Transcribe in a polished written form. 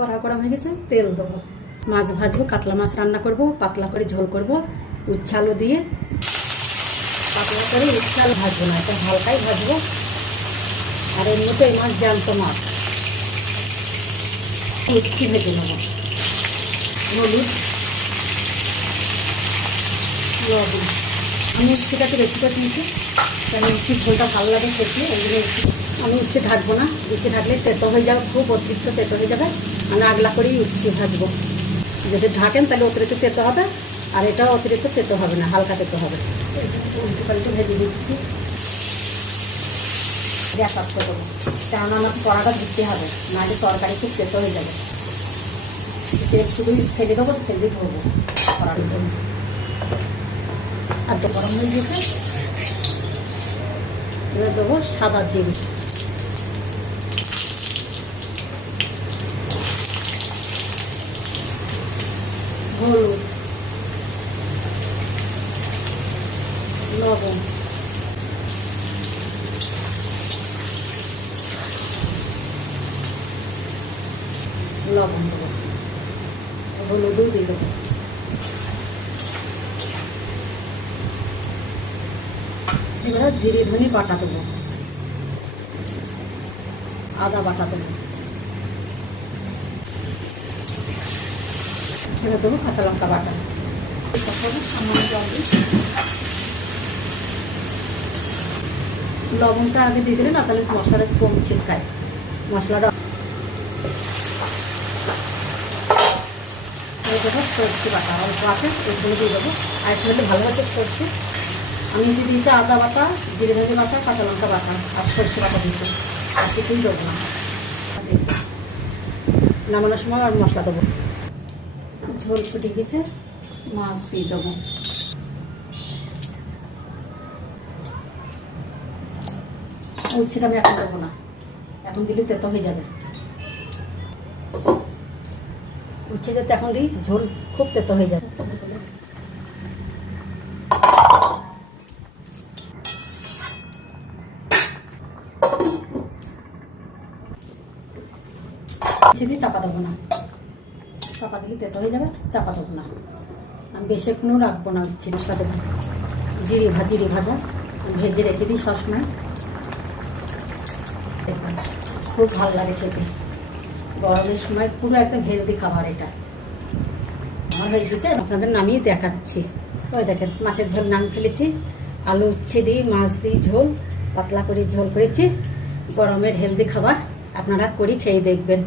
কড়া গরম হয়ে গেছে, তেল দেবো। মাছ ভাজবো, কাতলা মাছ রান্না করব, পাতলা করে ঝোল করব উচ্ছে আলু দিয়ে। পাতলা করে উচ্ছে আলু ভাজবো না, এটা হালকাই ভাজবো। আর এমনিতে এই মাছ জ্যান্ত মাছ। উচ্ছে ভেজে নেবো, হলুদ লবণ। আমি উচ্ছেটাকে বেশি করে নিচ্ছি, কারণ উচ্ছের ঝোলটা ভালো লাগে খেতে। ওইগুলো আমি উচ্ছে ঢাকবো না, উচ্ছে ঢাকলে তেতো হয়ে যাবে, খুব অতিরিক্ত তেতো হয়ে যাবে। আমি আগলা করেই উচ্ছে ভাজবো। যদি ঢাকেন তাহলে অতিরিক্ত তেতো হবে, আর এটাও অতিরিক্ত তেতো হবে না, হালকা তেতো হবে। উল্টো পাল্টে ভেজে দিচ্ছি, গ্যাস অফ করে দেবো, কারণ আমার কড়াটা দিতে হবে, নাহলে তরকারি খুব তেতো হয়ে যাবে। একটুকুই ফেলে দেবো, ফেলে ধরবো কড়ার জন্য। আর গরম হয়ে গেছে, এবার দেবো সাদা জিরে, হলুদ লবণ, লবণ দেবো, হলুদও দিয়ে দেবো। এবার জিরে ধনে বাটা দেবো, আদা বাটা দেবো, এবার দেবো কাঁচা লঙ্কা বাটা। লবণটা আগে দিয়ে দিলে না, তাহলে মশলাটা কম ছিটকায়। মশলাটা দেবো সর্ষে বাটা, অল্প আছে এগুলো দিয়ে দেবো। আর একটু হলে ভালো আছে সর্ষে। আমি যদি দিয়েছি আদা বাটা, জিরে ধনে বাটা, কাঁচা লঙ্কা বাটা আর সর্ষে বাটা দিচ্ছি, আর কিছুই দেবো না। নামানোর সময় আর মশলা দেবো। ঝোল ফুটে গেছে, মাছ দিয়ে দেবো। উচ্ছেটা আমি এখন দেবো না, এখন দিলে তেতো হয়ে যাবে। উচ্ছে যাতে এখন দিই, ঝোল খুব তেতো হয়ে যাবে। উচ্ছে দিয়ে চাপা দেবো না, চাপা দিলে তেতো হয়ে যাবে, চাপা দেবো না। আমি বেশিক্ষণও রাখবো না উচ্ছে, মশলা দেবো। জিরে ভাজা ভেজে রেখে দিই সবসময়, খুব ভালো লাগে খেতে। গরমের সময় পুরো একদম হেলদি খাবার এটা। আমার হয়ে গেছে, আপনাদের নামিয়ে দেখাচ্ছি। ওই দেখেন মাছের ঝোল নামিয়ে ফেলেছি, আলু উচ্ছে দিই, মাছ দিই ঝোল, পাতলা করে ঝোল করেছি। গরমের হেলদি খাবার, আপনারা করে খেয়ে দেখবেন।